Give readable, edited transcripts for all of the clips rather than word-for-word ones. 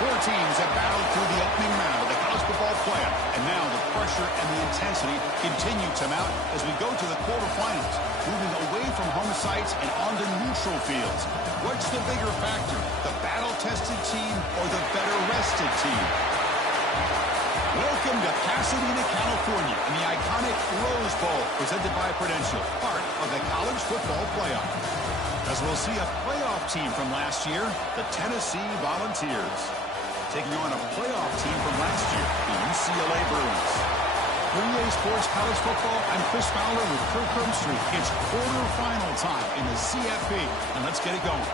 Four teams have battled through the opening round of the college football playoff, and now the pressure and the intensity continue to mount as we go to the quarterfinals, moving away from home sites and onto neutral fields. What's the bigger factor, the battle-tested team or the better-rested team? Welcome to Pasadena, California, in the iconic Rose Bowl, presented by Prudential, part of the college football playoff. As we'll see a playoff team from last year, the Tennessee Volunteers, taking on a playoff team from last year, the UCLA Bruins. For EA Sports College Football, I'm Chris Fowler with Kirk Herbstreit. It's quarterfinal time in the CFB, and let's get it going.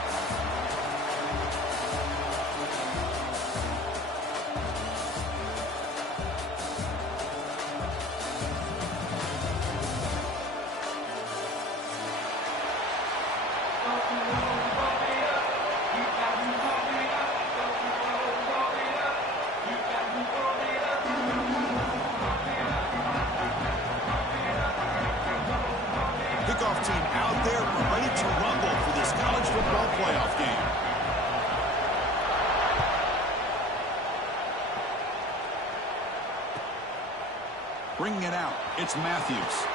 Kickoff team out there ready to rumble for this college football playoff game. Bringing it out, it's Matthews.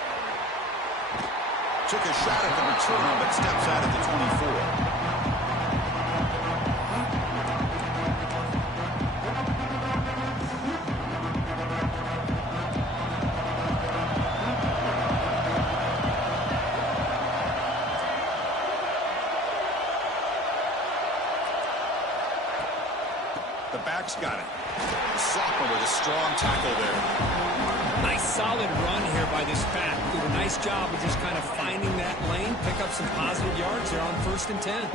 Took a shot at the return, but steps out at the 24. The back's got it. Sophomore with a strong tackle there. Nice solid run here by this back. Did a nice job of just kind of finding that lane, pick up some positive yards there on 1st and 10.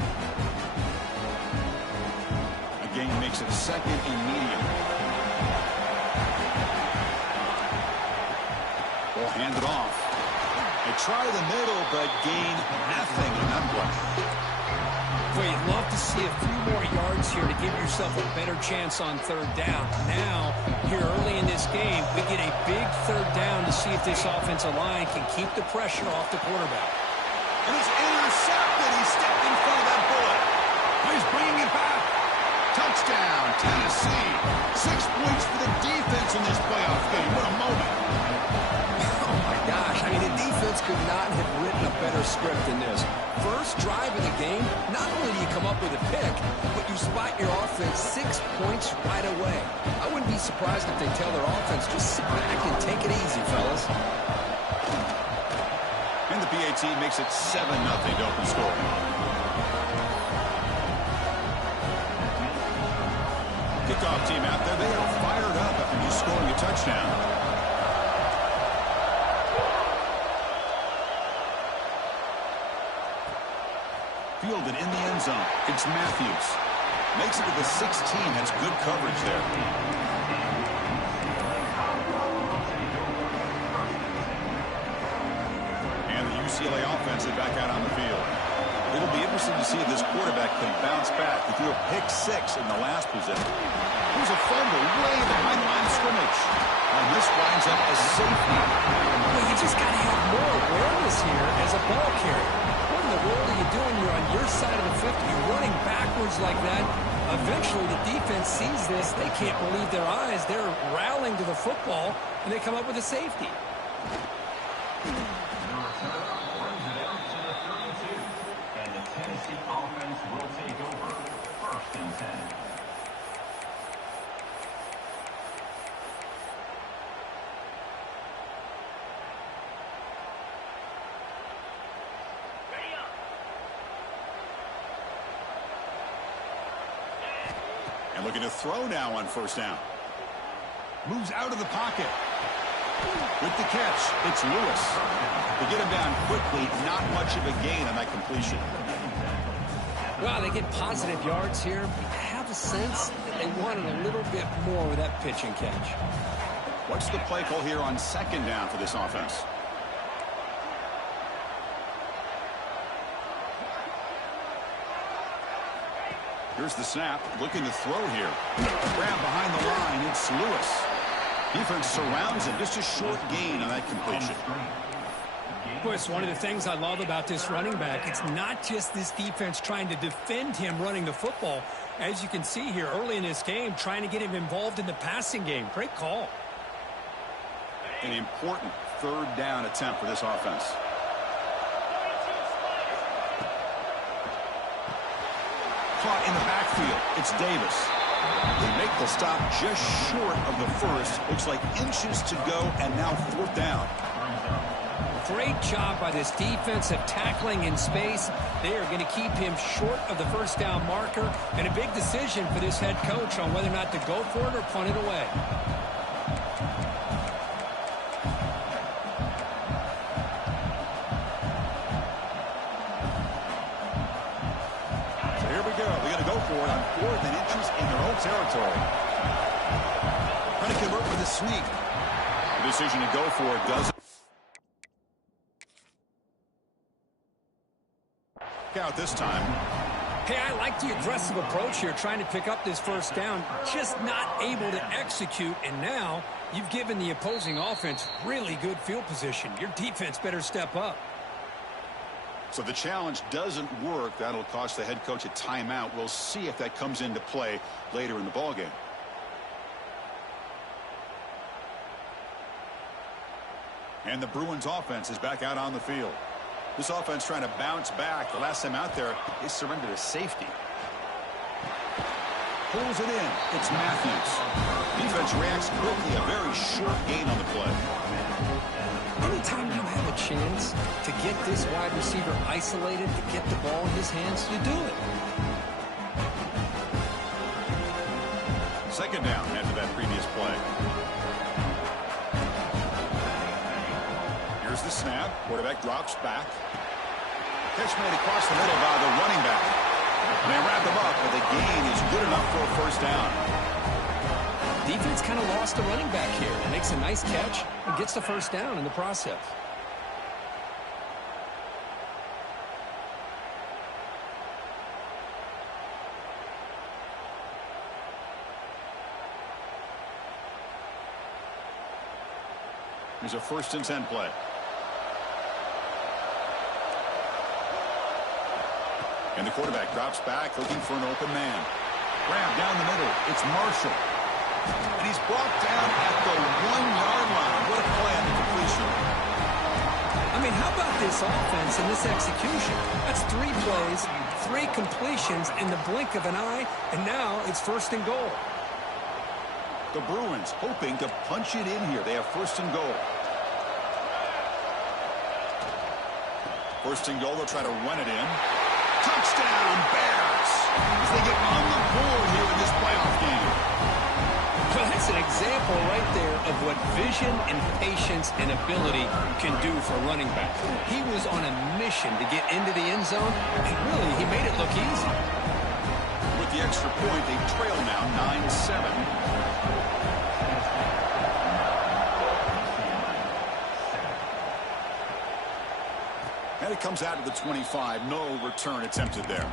Again, makes it 2nd and medium. We'll hand it off. They try the middle, but gain nothing in that play. Well, you'd love to see a few more yards here to give yourself a better chance on 3rd down. Now, here early in this game, we get a big 3rd down to see if this offensive line can keep the pressure off the quarterback. And it's intercepted. He stepped in front of that bullet. He's bringing it back. Touchdown, Tennessee. 6 points for the defense in this playoff game. What a moment. Oh, my gosh. I mean, the defense could not have written a better script than this. First drive of the game, not only do you come up with a pick, but you spot your offense 6 points right away. I wouldn't be surprised if they tell their offense, just sit back and take it easy, fellas. And the PAT makes it 7-0 to open score. Kickoff team out there, they are fired up after just scoring a touchdown. Fielded in the end zone. It's Matthews. Makes it to the 16. That's good coverage there. And the UCLA offense is back out on the field. It'll be interesting to see if this quarterback can bounce back. He threw a pick 6 in the last possession. Here's a fumble way behind the line of scrimmage. And this winds up a safety. Well, you just got to have more awareness here as a ball carrier. What in the world are you doing? You're on your side of the 50. You're running backwards like that. Eventually, the defense sees this. They can't believe their eyes. They're rallying to the football, and they come up with a safety. And the Tennessee offense will take over 1st and 10. And looking to throw now on 1st down. Moves out of the pocket. With the catch, it's Lewis. To get him down quickly, not much of a gain on that completion. Wow, they get positive yards here. I have a sense that they wanted a little bit more with that pitch and catch. What's the play call here on 2nd down for this offense? Here's the snap, looking to throw here. Grab behind the line, it's Lewis. Defense surrounds him, just a short gain on that completion. Well, it's one of the things I love about this running back. It's not just this defense trying to defend him running the football. As you can see here early in this game, trying to get him involved in the passing game. Great call. An important third down attempt for this offense. Caught in the backfield. It's Davis. They make the stop just short of the first. Looks like inches to go, and now fourth down. Great job by this defense of tackling in space. They are going to keep him short of the first down marker, and a big decision for this head coach on whether or not to go for it or punt it away. So here we go. They're going to go for it on 4th and inches in their own territory. Trying to convert with a sneak. The decision to go for it doesn't. Out this time. Hey, I like the aggressive approach here, trying to pick up this first down, just not able to execute, and now you've given the opposing offense really good field position. Your defense better step up. So the challenge doesn't work. That'll cost the head coach a timeout. We'll see if that comes into play later in the ballgame. And the Bruins offense is back out on the field. This offense trying to bounce back. The last time out there, they surrendered a safety. Pulls it in. It's Matthews. Defense reacts quickly. A very short gain on the play. Anytime you have a chance to get this wide receiver isolated, to get the ball in his hands, you do it. Second down after that previous play. Here's the snap. Quarterback drops back. Catch made across the middle by the running back. And they wrap him up, but the gain is good enough for a first down. Defense kind of lost the running back here. It makes a nice catch and gets the first down in the process. Here's a 1st and 10 play. And the quarterback drops back, looking for an open man. Grab down the middle. It's Marshall. And he's brought down at the 1-yard line. What a play on the completion. I mean, how about this offense and this execution? That's 3 plays, 3 completions in the blink of an eye, and now it's 1st and goal. The Bruins hoping to punch it in here. They have 1st and goal. 1st and goal, they'll try to run it in. Touchdown, Bears! As they get on the board here in this playoff game. Well, that's an example right there of what vision and patience and ability can do for a running back. He was on a mission to get into the end zone, and really, he made it look easy. With the extra point, they trail now 9-7. And it comes out of the 25. No return attempted there.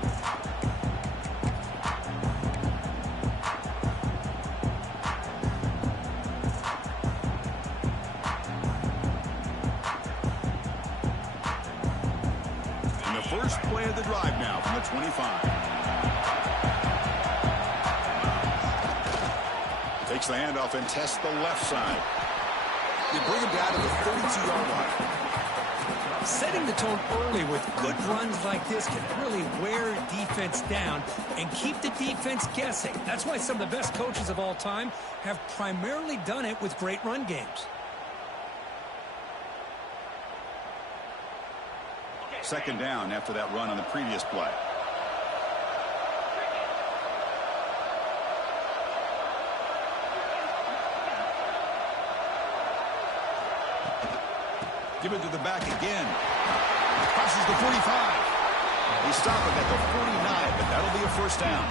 And the first play of the drive now from the 25. Takes the handoff and tests the left side. They bring him down to the 32-yard line. Setting the tone early with good runs like this can really wear defense down and keep the defense guessing. That's why some of the best coaches of all time have primarily done it with great run games. Second down after that run on the previous play. Give it to the back again. Crosses the 45. They stop him at the 49, but that'll be a first down.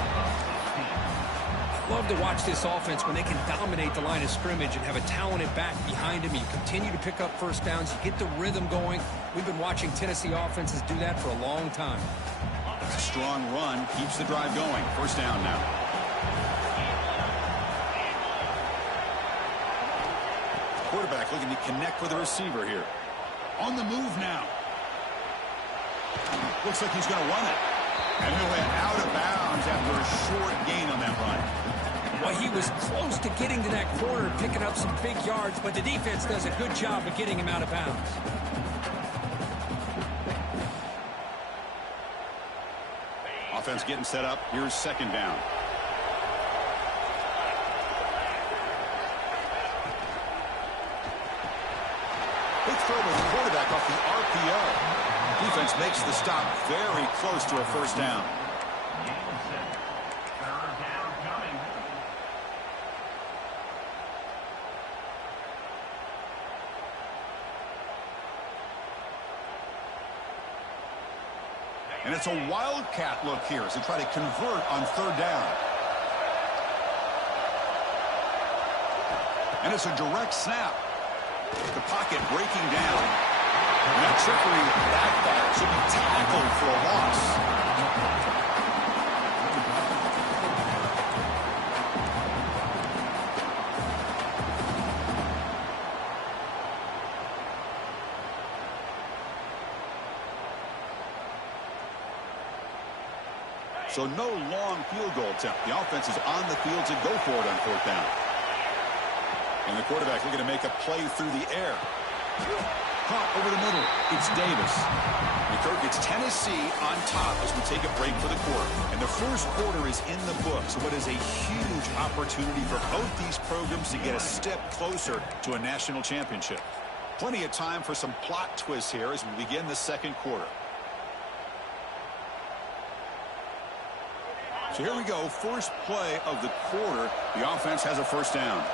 Love to watch this offense when they can dominate the line of scrimmage and have a talented back behind him. You continue to pick up first downs. You get the rhythm going. We've been watching Tennessee offenses do that for a long time. It's a strong run. Keeps the drive going. First down now. Quarterback looking to connect with the receiver here. On the move now. Looks like he's going to run it. And he'll head out of bounds after a short gain on that run. Well, he was close to getting to that corner, picking up some big yards, but the defense does a good job of getting him out of bounds. Offense getting set up. Here's second down. Big throw with the quarterback off the RPO. Defense makes the stop very close to a first down. And it's a wildcat look here as they try to convert on third down. And it's a direct snap. The pocket breaking down. And that trickery backfire should be tackled for a loss. So no long field goal attempt. The offense is on the field to go for it on fourth down. And the quarterback looking to make a play through the air. Caught over the middle. It's Davis. And Kirk, it's Tennessee on top as we take a break for the quarter. And the first quarter is in the books. What is a huge opportunity for both these programs to get a step closer to a national championship. Plenty of time for some plot twists here as we begin the second quarter. So here we go. First play of the quarter. The offense has a first down.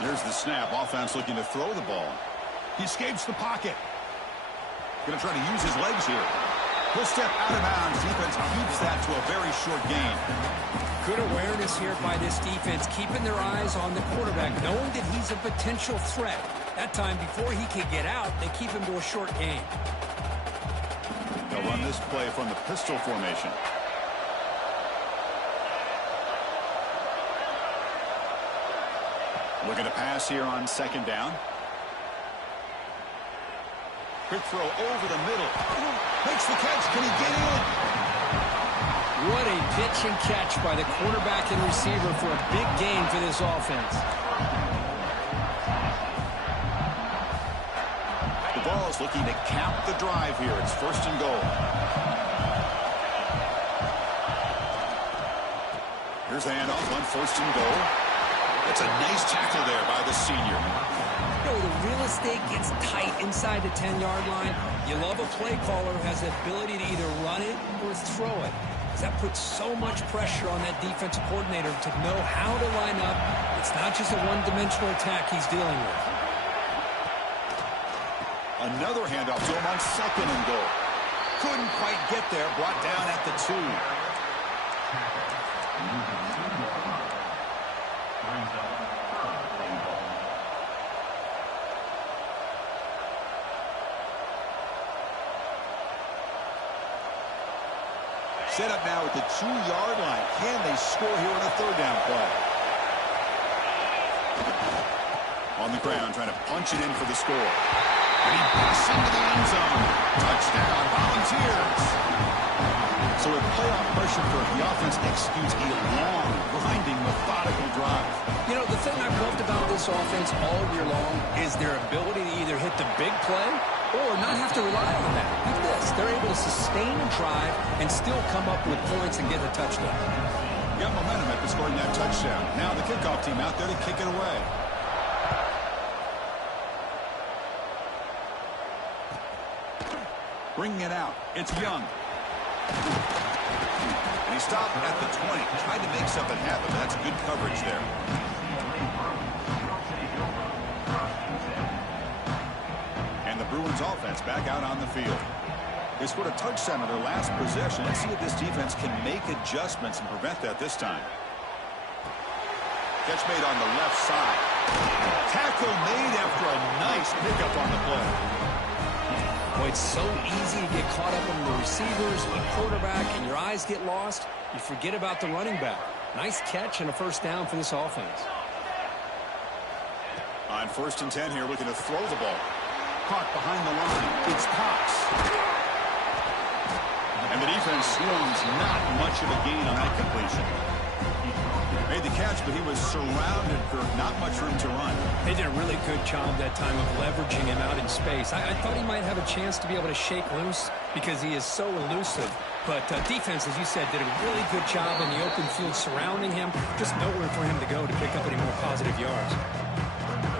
There's the snap. Offense looking to throw the ball. He escapes the pocket. Going to try to use his legs here. He'll step out of bounds. Defense keeps that to a very short gain. Good awareness here by this defense, keeping their eyes on the quarterback, knowing that he's a potential threat. That time, before he can get out, they keep him to a short gain. They'll run this play from the pistol formation. Looking to pass here on second down. Quick throw over the middle. Makes the catch. Can he get in? What a pitch and catch by the quarterback and receiver for a big gain for this offense. The ball is looking to cap the drive here. It's first and goal. Here's the handoff on first and goal. That's a nice tackle there by the senior. You know, the real estate gets tight inside the 10-yard line. You love a play caller who has the ability to either run it or throw it. Because that puts so much pressure on that defensive coordinator to know how to line up. It's not just a one-dimensional attack he's dealing with. Another handoff to him on second and goal. Couldn't quite get there. Brought down at the 2. Set up now at the 2-yard line. Can they score here on a third down play? On the ground, trying to punch it in for the score. And he busts into the end zone. Touchdown, Volunteers. So with playoff pressure, the offense executes a long, grinding, methodical drive. You know, the thing I've loved about this offense all year long is their ability to either hit the big play or not have to rely on that. Look at this. They're able to sustain a drive and still come up with points and get a touchdown. Got momentum after scoring that touchdown. Now the kickoff team out there to kick it away. Bringing it out. It's Young. And he stopped at the 20. Tried to make something happen. That's good coverage there. And the Bruins offense back out on the field. They scored a touchdown on their last possession. Let's see if this defense can make adjustments and prevent that this time. Catch made on the left side. Tackle made after a nice pickup on the play. Boy, it's so easy to get caught up in the receivers, the quarterback, and your eyes get lost. You forget about the running back. Nice catch and a first down for this offense. On first and 10 here, looking to throw the ball. caught behind the line. It's Cox. And the defense swarms not much of a gain on that completion. Made the catch, but he was surrounded for not much room to run. They did a really good job that time of leveraging him out in space. I thought he might have a chance to be able to shake loose because he is so elusive. But defense, as you said, did a really good job in the open field surrounding him. Just nowhere for him to go to pick up any more positive yards.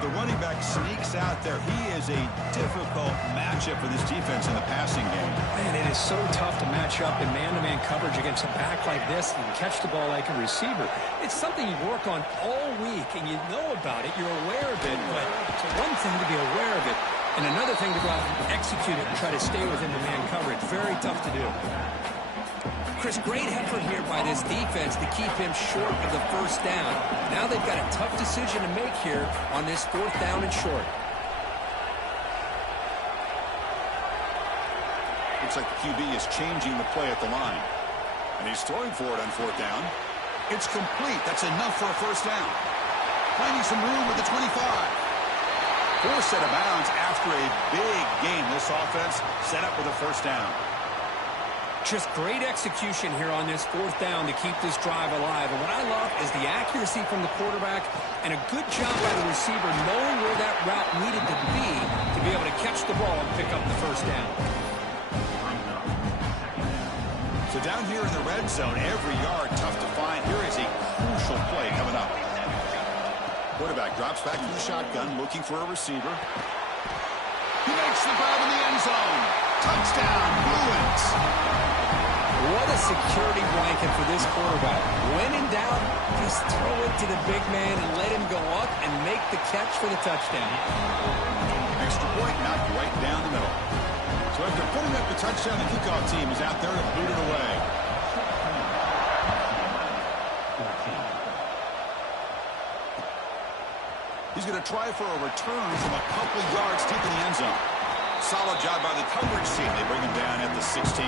The running back sneaks out there. He is a difficult matchup for this defense in the passing game. Man, it is so tough to match up in man-to-man coverage against a back like this and catch the ball like a receiver. It's something you work on all week, and you know about it. You're aware of it, but it's one thing to be aware of it, and another thing to go out and execute it and try to stay within the man coverage. Very tough to do. Chris, great effort here by this defense to keep him short of the first down. Now they've got a tough decision to make here on this 4th down and short. Looks like the QB is changing the play at the line. And he's throwing for it on 4th down. It's complete. That's enough for a first down. Finding some room with the 25. Forced out of bounds after a big gain. This offense set up with a first down. Just great execution here on this 4th down to keep this drive alive. And what I love is the accuracy from the quarterback and a good job by the receiver knowing where that route needed to be able to catch the ball and pick up the first down. So down here in the red zone, every yard tough to find. Here is a crucial play coming up. Quarterback drops back to the shotgun, looking for a receiver. He makes the grab in the end zone. Touchdown, Bruins. What a security blanket for this quarterback. When in doubt, just throw it to the big man and let him go up and make the catch for the touchdown. Extra point knocked right down the middle. So after putting up the touchdown, the kickoff team is out there to boot it away. He's going to try for a return from a couple yards deep in the end zone. Solid job by the coverage team. They bring him down at the 16.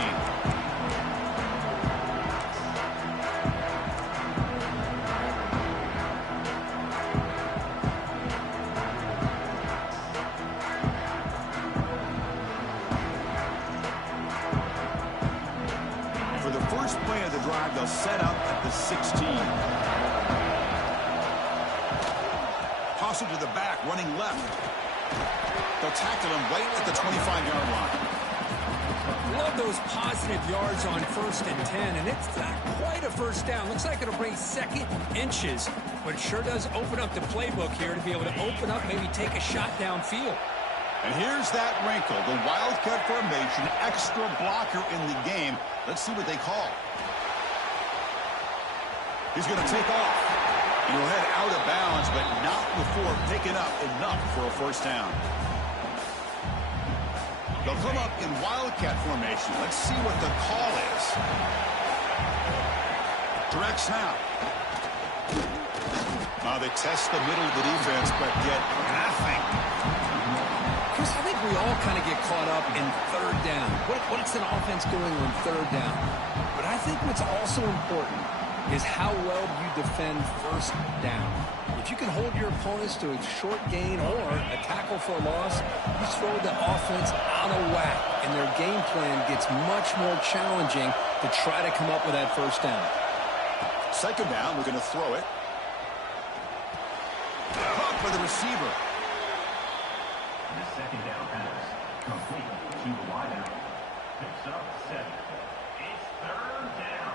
For the first play of the drive, they'll set up at the 16. Toss it to the back, running left. They'll tackle him right at the 25-yard line. Love those positive yards on 1st and 10, and it's not quite a first down. Looks like it'll bring second inches, but it sure does open up the playbook here to be able to open up, maybe take a shot downfield. And here's that wrinkle, the wildcat formation, extra blocker in the game. Let's see what they call. He's going to take off. He'll head out of bounds, but not before picking up enough for a first down. They'll come up in wildcat formation. Let's see what the call is. Direct snap. They test the middle of the defense, but get nothing. Chris, I think we all kind of get caught up in 3rd down. What's an offense doing on 3rd down? But I think what's also important is how well you defend 1st down. If you can hold your opponents to a short gain or a tackle for a loss, you throw the offense out of whack, and their game plan gets much more challenging to try to come up with that first down. 2nd down, we're going to throw it. Caught by the receiver. The 2nd down pass, complete to the wideout. Picks up 7. It's 3rd down.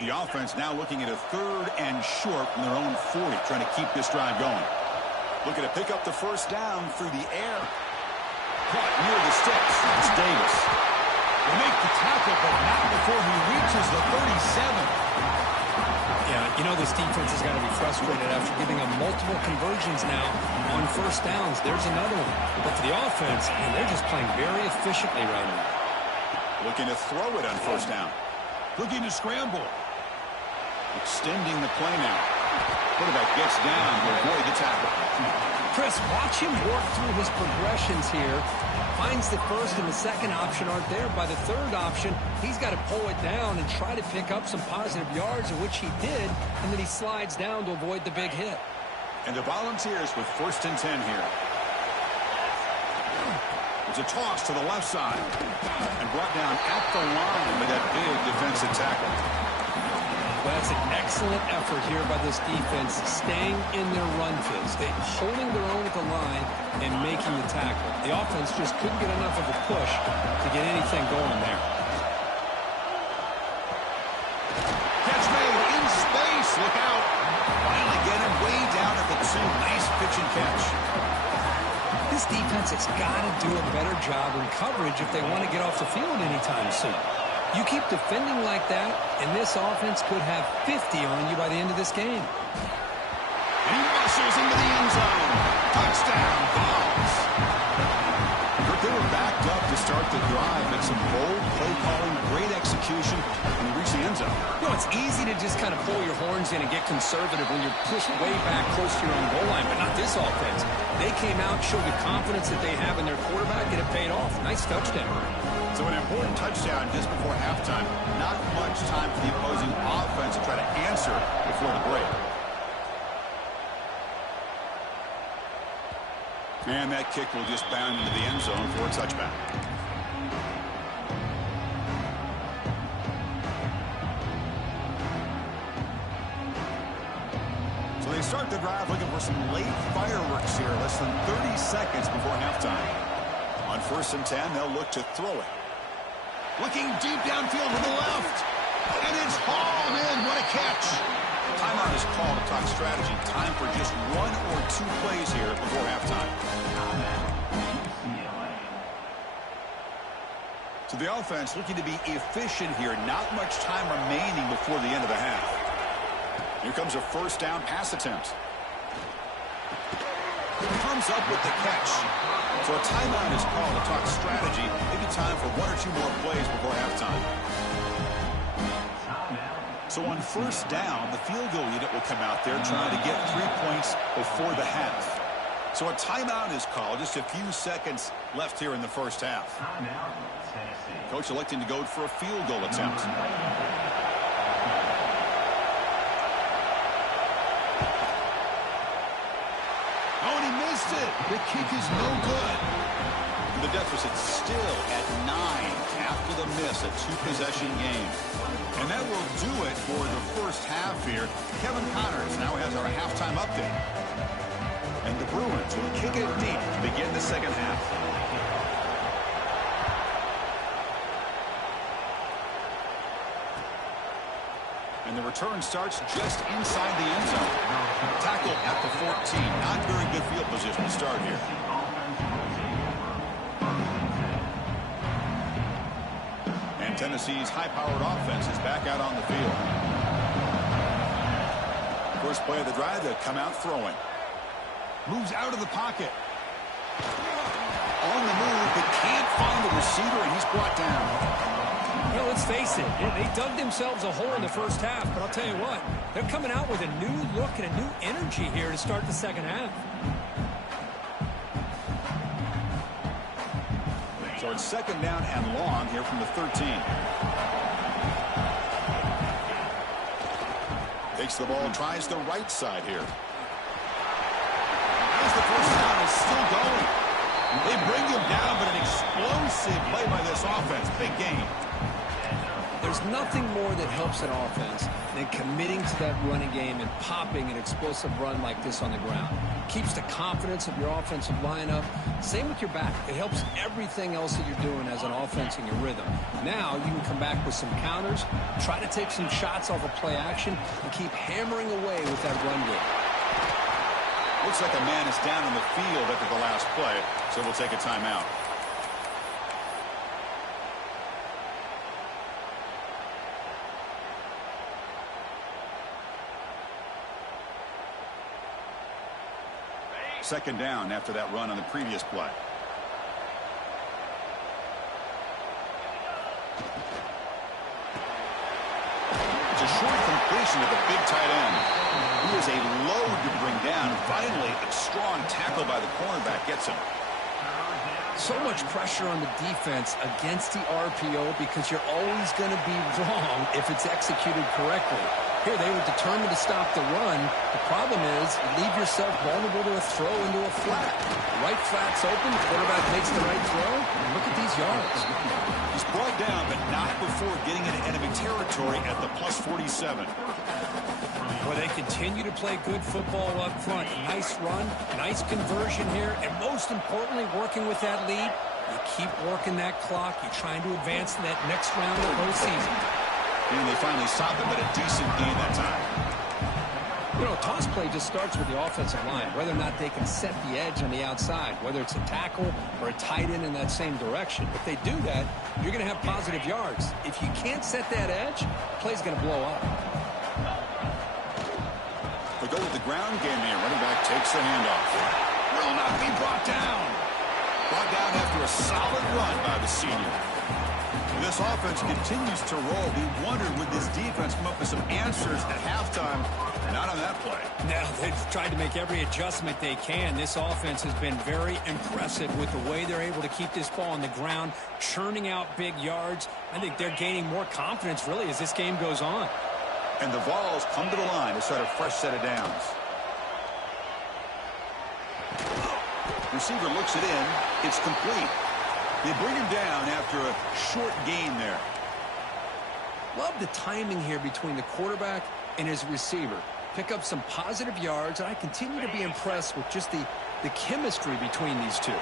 The offense now looking at a 3rd and short from their own 40, trying to keep this drive going. Looking to pick up the first down through the air. Caught near the sticks. It's Davis. They make the tackle, but not before he reaches the 37. Yeah, you know this defense has got to be frustrated after giving them multiple conversions now on first downs. There's another one. But for the offense, and they're just playing very efficiently right now. Looking to throw it on first down. Looking to scramble. Extending the play now. Quarterback gets down to avoid the tackle. Chris, watch him work through his progressions here. Finds the first and the second option aren't there. By the third option, he's got to pull it down and try to pick up some positive yards, which he did, and then he slides down to avoid the big hit. And the Volunteers with 1st and 10 here. It's a toss to the left side. And brought down at the line with that big defensive tackle. Well, that's an excellent effort here by this defense, staying in their run phase. They're holding their own at the line and making the tackle. The offense just couldn't get enough of a push to get anything going there. Catch made in space. Look out. Finally get him way down at the 2. Nice pitch and catch. This defense has got to do a better job in coverage if they want to get off the field anytime soon. You keep defending like that, and this offense could have 50 on you by the end of this game. And he muscles into the end zone. Touchdown, Vols. They were backed up to start the drive, but some bold play calling, great execution, and they reach the end zone. You know, it's easy to just kind of pull your horns in and get conservative when you're pushed way back close to your own goal line, but not this offense. They came out, showed the confidence that they have in their quarterback, and it paid off. Nice touchdown. So an important touchdown just before halftime. Not much time for the opposing offense to try to answer before the break. And that kick will just bound into the end zone for a touchback. So they start the drive looking for some late fireworks here. Less than 30 seconds before halftime. On 1st and 10, they'll look to throw it. Looking deep downfield to the left. And it's hauled in. What a catch. Timeout is called to talk strategy. Time for just 1 or 2 plays here before halftime. So the offense looking to be efficient here. Not much time remaining before the end of the half. Here comes a 1st down pass attempt. Comes up with the catch. So a timeout is called to talk strategy. Maybe time for 1 or 2 more plays before halftime. So on 1st down, the field goal unit will come out there trying to get 3 points before the half. So a timeout is called. Just a few seconds left here in the 1st half. Coach electing to go for a field goal attempt. Oh, and he missed it. The kick is no good. The deficit still at 9 after the miss, a 2-possession game. And that will do it for the 1st half here. Kevin Connors now has our halftime update. And the Bruins will kick it deep to begin the 2nd half. And the return starts just inside the end zone. Tackle at the 14. Not very good field position to start here. And Tennessee's high-powered offense is back out on the field. First play of the drive, they'll come out throwing. Moves out of the pocket. On the move, but can't find the receiver, and he's brought down. Well, let's face it, they dug themselves a hole in the 1st half, but I'll tell you what, they're coming out with a new look and a new energy here to start the 2nd half. So it's 2nd down and long here from the 13. Takes the ball, tries the right side here. As the 1st down is still going. They bring him down, but an explosive play by this offense. Big game. There's nothing more that helps an offense than committing to that running game and popping an explosive run like this on the ground. Keeps the confidence of your offensive lineup. Same with your back. It helps everything else that you're doing as an offense in your rhythm. Now you can come back with some counters, try to take some shots off of play action, and keep hammering away with that run game. Looks like a man is down on the field after the last play, so we'll take a timeout. Second down after that run on the previous play. It's a short completion to the big tight end. He is a load to bring down. Finally, a strong tackle by the cornerback gets him. So much pressure on the defense against the RPO because you're always going to be wrong if it's executed correctly. Here, they were determined to stop the run. The problem is you leave yourself vulnerable to a throw into a flat. Right flat's open, the quarterback makes the right throw, and look at these yards. He's brought down, but not before getting into enemy territory at the plus 47. Well, they continue to play good football up front. Nice run, nice conversion here, and most importantly, working with that lead. You keep working that clock. You're trying to advance in that next round of postseason. And they finally stopped him at a decent gain that time. You know, toss play just starts with the offensive line, whether or not they can set the edge on the outside, whether it's a tackle or a tight end in that same direction. If they do that, you're going to have positive yards. If you can't set that edge, the play's going to blow up. They go with the ground game here. Running back takes the handoff. Will not be brought down. Brought down after a solid run by the senior. And this offense continues to roll. We wondered, would this defense come up with some answers at halftime? Not on that play. Now, they've tried to make every adjustment they can. This offense has been very impressive with the way they're able to keep this ball on the ground, churning out big yards. I think they're gaining more confidence, really, as this game goes on. And the Vols come to the line to start a fresh set of downs. Receiver looks it in. It's complete. They bring him down after a short gain there. Love the timing here between the quarterback and his receiver. Pick up some positive yards, and I continue to be impressed with just the chemistry between these two.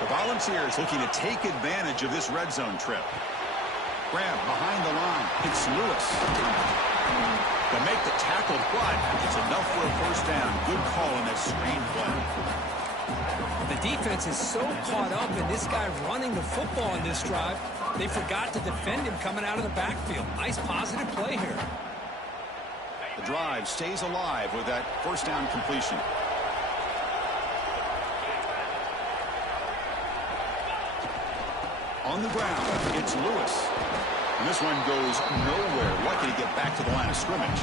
The Volunteers looking to take advantage of this red zone trip. Grab behind the line. It's Lewis. They make the tackle, but it's enough for a first down. Good call in that screen play. The defense is so caught up in this guy running the football in this drive, they forgot to defend him coming out of the backfield. Nice positive play here. The drive stays alive with that first down completion. On the ground, it's Lewis. And this one goes nowhere. Lucky to get back to the line of scrimmage.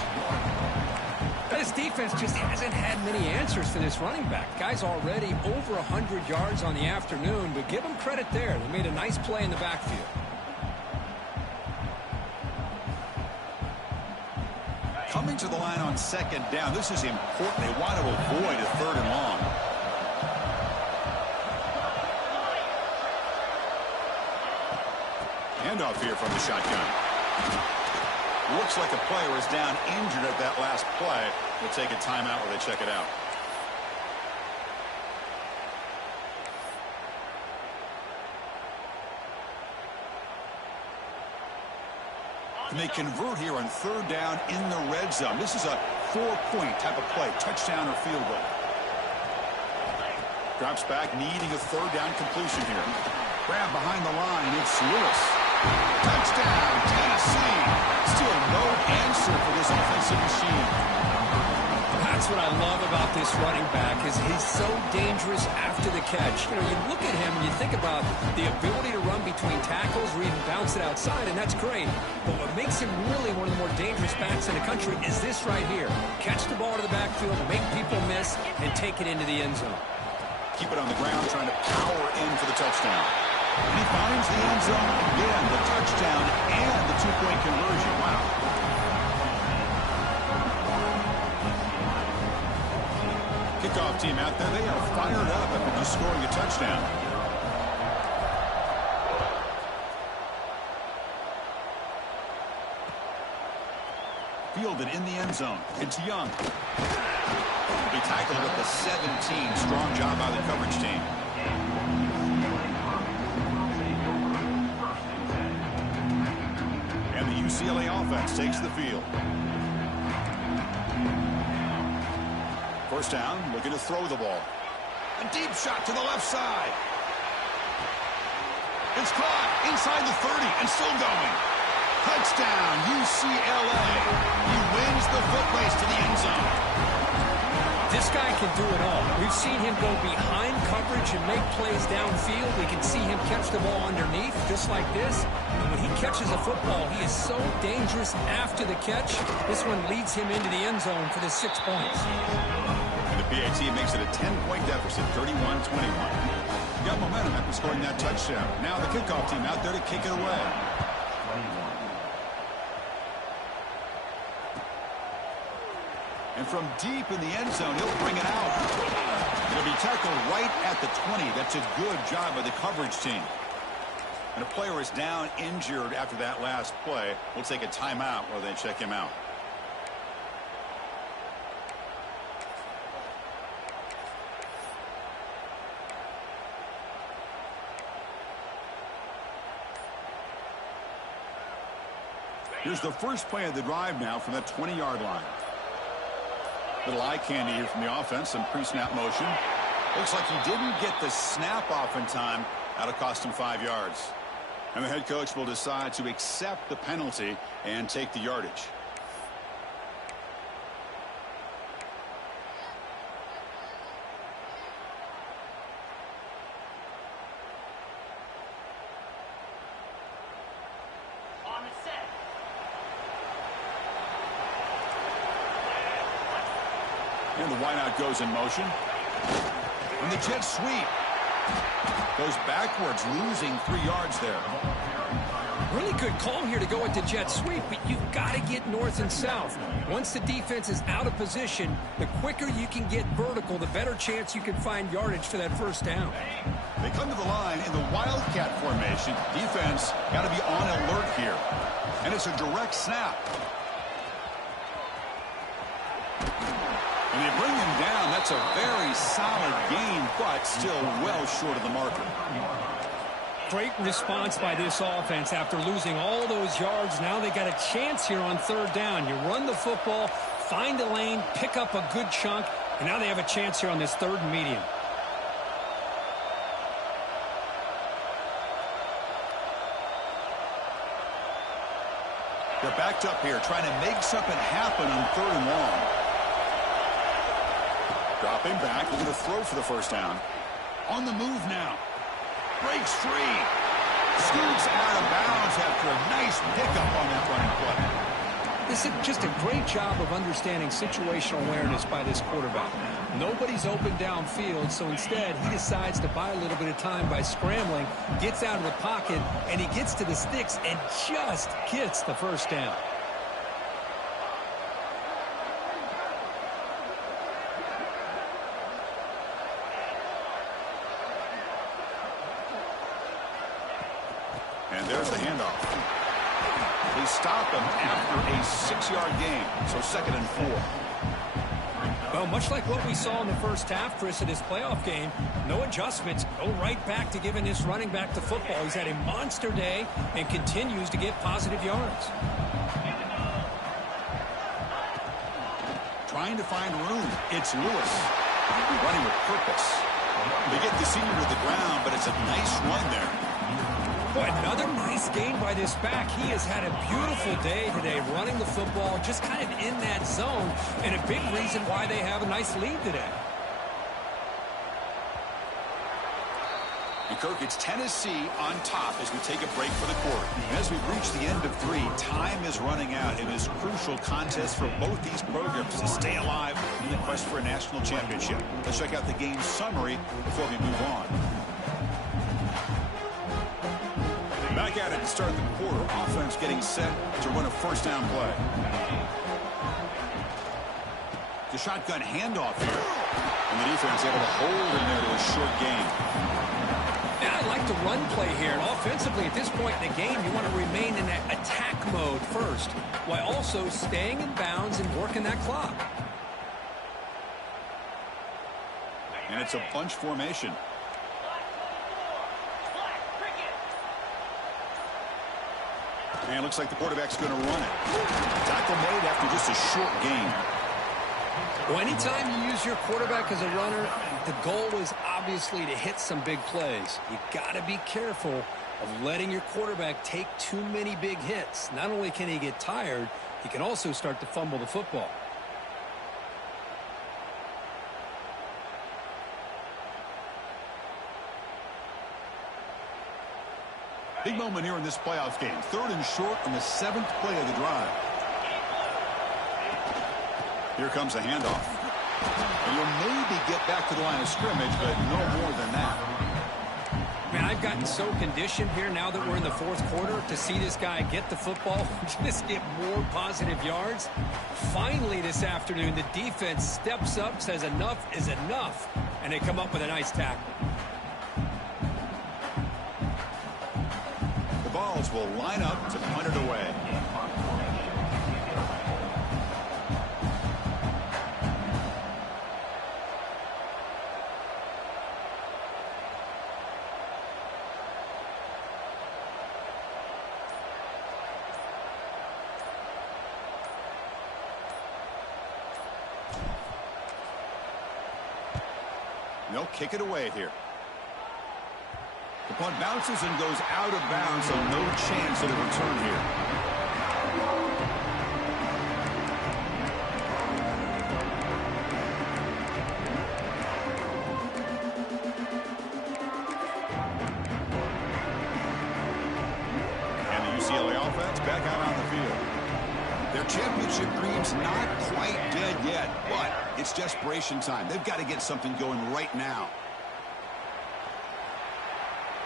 This defense just hasn't had many answers for this running back. Guy's already over 100 yards on the afternoon, but give him credit there. They made a nice play in the backfield. Coming to the line on second down. This is important. They want to avoid a third and long. Handoff here from the shotgun. Looks like a player is down injured at that last play. We'll take a timeout while they check it out. And they convert here on third down in the red zone. This is a 4-point type of play, touchdown or field goal. Drops back, needing a third down completion here. Grab behind the line, it's Lewis. Touchdown, Tennessee. Still no answer for this offensive machine. That's what I love about this running back is he's so dangerous after the catch. You know, you look at him and you think about the ability to run between tackles or even bounce it outside, and that's great. But what makes him really one of the more dangerous backs in the country is this right here. Catch the ball to the backfield, make people miss, and take it into the end zone. Keep it on the ground, trying to power in for the touchdown. And he finds the end zone again, the touchdown and the two-point conversion. Wow. Kickoff team out there, they are fired up after just scoring a touchdown. Fielded in the end zone. It's Young. He tackled at the 17. Strong job by the coverage team. And the UCLA offense takes the field. First down, looking to throw the ball. A deep shot to the left side. It's caught inside the 30 and still going. Touchdown, UCLA. He wins the foot race to the end zone. This guy can do it all. We've seen him go behind coverage and make plays downfield. We can see him catch the ball underneath, just like this. And when he catches a football, he is so dangerous after the catch. This one leads him into the end zone for the 6 points. And the PAT makes it a 10-point deficit, 31-21. Got momentum after scoring that touchdown. Now the kickoff team out there to kick it away. And from deep in the end zone, he'll bring it out. It'll be tackled right at the 20. That's a good job by the coverage team. And a player is down injured after that last play. We'll take a timeout while they check him out. Here's the first play of the drive now from that 20-yard line. Little eye candy here from the offense, some pre-snap motion. Looks like he didn't get the snap off in time. That'll cost him 5 yards. And the head coach will decide to accept the penalty and take the yardage. On the set. And the wideout goes in motion. And the jet sweep goes backwards, losing 3 yards there. Really good call here to go with the jet sweep, but you've got to get north and south. Once the defense is out of position, the quicker you can get vertical, the better chance you can find yardage for that first down. They come to the line in the Wildcat formation. Defense got to be on alert here. And it's a direct snap. And they bring him down. That's a very solid gain, but still well short of the marker. Great response by this offense after losing all those yards. Now they got a chance here on third down. You run the football, find a lane, pick up a good chunk, and now they have a chance here on this third and medium. They're backed up here, trying to make something happen on third and long. Dropping back, looking to throw for the first down. On the move now. Breaks free. Scoots out of bounds after a nice pickup on that running play. This is just a great job of understanding situational awareness by this quarterback. Nobody's open downfield, so instead he decides to buy a little bit of time by scrambling, gets out of the pocket, and he gets to the sticks and just gets the first down. And there's the handoff. They stop him after a 6-yard gain, so 2nd and 4. Well, much like what we saw in the first half, Chris, in his playoff game, no adjustments, go right back to giving this running back the football. He's had a monster day and continues to get positive yards. Trying to find room. It's Lewis. Running with purpose. They get the senior to the ground, but it's a nice run there. Boy, another nice gain by this back. He has had a beautiful day today running the football, just kind of in that zone, and a big reason why they have a nice lead today. And Kirk, it's Tennessee on top as we take a break for the quarter. And as we reach the end of 3, time is running out in this crucial contest for both these programs to stay alive in the quest for a national championship. Let's check out the game summary before we move on. Back at it to start the quarter. Offense getting set to run a first down play. The shotgun handoff here. And the defense able to hold him there to a short gain. Yeah, I like the run play here. And offensively, at this point in the game, you want to remain in that attack mode first, while also staying in bounds and working that clock. And it's a bunch formation. And it looks like the quarterback's going to run it. Tackle made after just a short gain. Well, anytime you use your quarterback as a runner, the goal is obviously to hit some big plays. You got to be careful of letting your quarterback take too many big hits. Not only can he get tired, he can also start to fumble the football. Big moment here in this playoff game. 3rd and short on the 7th play of the drive. Here comes a handoff. And you'll maybe get back to the line of scrimmage, but no more than that. Man, I've gotten so conditioned here now that we're in the 4th quarter to see this guy get the football, just get more positive yards. Finally this afternoon, the defense steps up, says enough is enough, and they come up with a nice tackle. The Balls will line up to punt it away. They'll kick it away here. The punt bounces and goes out of bounds, so no chance at a return here. And the UCLA offense back out on the field. Their championship dream's not quite dead yet, but it's desperation time. They've got to get something going right now.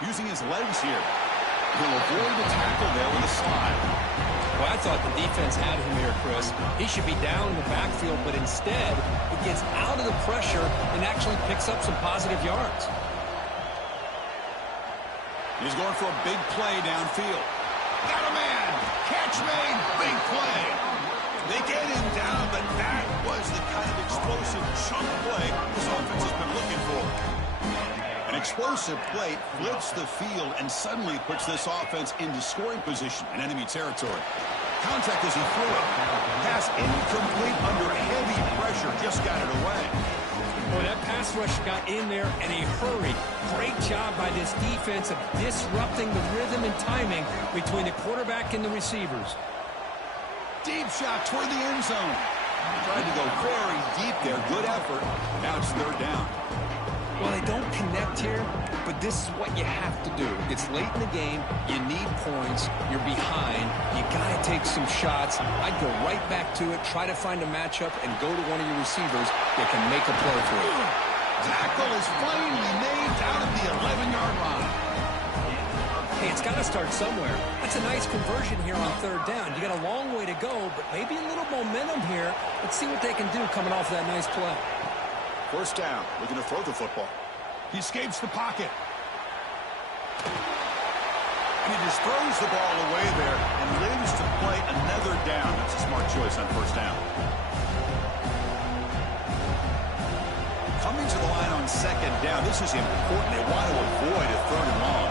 Using his legs here. He'll avoid the tackle there with a slide. Well, I thought the defense had him here, Chris. He should be down in the backfield, but instead, he gets out of the pressure and actually picks up some positive yards. He's going for a big play downfield. Got a man. Catch made. Big play. They get him down, but that was the kind of explosive chunk play this offense has been looking for. An explosive play flips the field and suddenly puts this offense into scoring position in enemy territory. Contact as he threw it. Pass incomplete under heavy pressure. Just got it away. Boy, that pass rush got in there in a hurry. Great job by this defense of disrupting the rhythm and timing between the quarterback and the receivers. Deep shot toward the end zone. Tried to go very deep there. Good effort. Now it's 3rd down. Well, they don't connect here, but this is what you have to do. It's late in the game. You need points. You're behind. You got to take some shots. I'd go right back to it, try to find a matchup, and go to one of your receivers that can make a play for you. Tackle is finally made down at the 11-yard line. Hey, it's got to start somewhere. That's a nice conversion here on 3rd down. You got a long way to go, but maybe a little momentum here. Let's see what they can do coming off that nice play. 1st down, looking to throw the football. He escapes the pocket. And he just throws the ball away there and lives to play another down. That's a smart choice on 1st down. Coming to the line on 2nd down, this is important. They want to avoid a 3rd and long.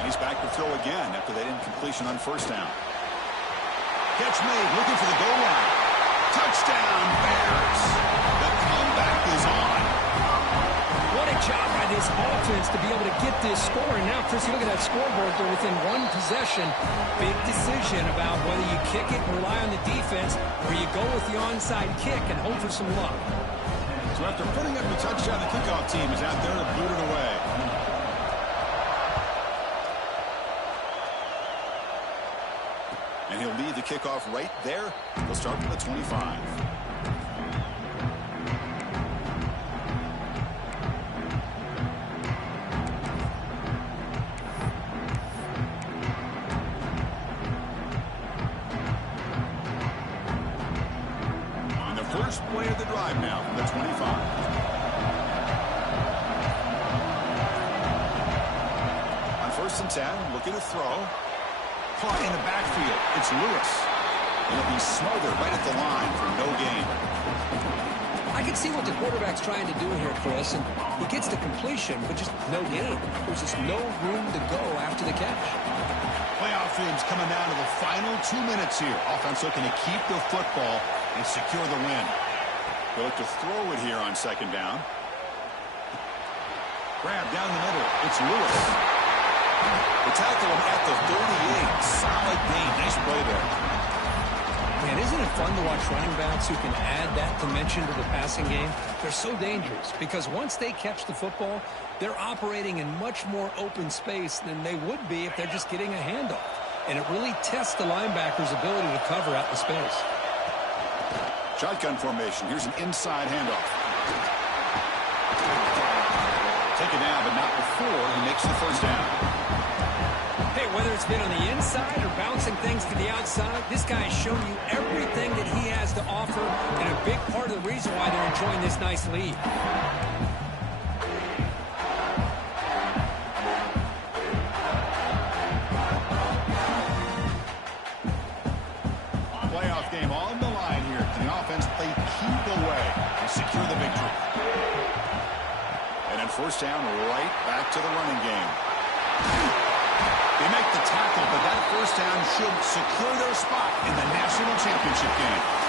And he's back to throw again after that incompletion on 1st down. Catch made, looking for the goal line. Touchdown, Bears. The comeback is on. What a job by this offense to be able to get this score. And now, Chris, you look at that scoreboard. They're within 1 possession. Big decision about whether you kick it and rely on the defense or you go with the onside kick and hope for some luck. So after putting up the touchdown, the kickoff team is out there to boot it away. And he'll lead the kickoff right there. He'll start from the 25. And the first play of the drive now from the 25. On 1st and 10, looking to throw. Caught in the backfield. It's Lewis. It'll be smothered right at the line for no gain. I can see what the quarterback's trying to do here, Chris, and he gets the completion, but just no gain. There's just no room to go after the catch. Playoff games coming down to the final 2 minutes here. Offense looking to keep the football and secure the win. They'll look to throw it here on 2nd down. Grab down the middle. It's Lewis. The tackle him at the 38. Solid gain. Nice play there. Man, isn't it fun to watch running backs who can add that dimension to the passing game? They're so dangerous because once they catch the football, they're operating in much more open space than they would be if they're just getting a handoff. And it really tests the linebacker's ability to cover out the space. Shotgun formation. Here's an inside handoff. Taken down, but not before he makes the first down. Hey, whether it's been on the inside or bouncing things to the outside, this guy has shown you everything that he has to offer, and a big part of the reason why they're enjoying this nice lead. Playoff game on the line here. And the offense played keep away and secure the victory. And then first down, right back to the running game. They make the tackle, but that first down should secure their spot in the national championship game.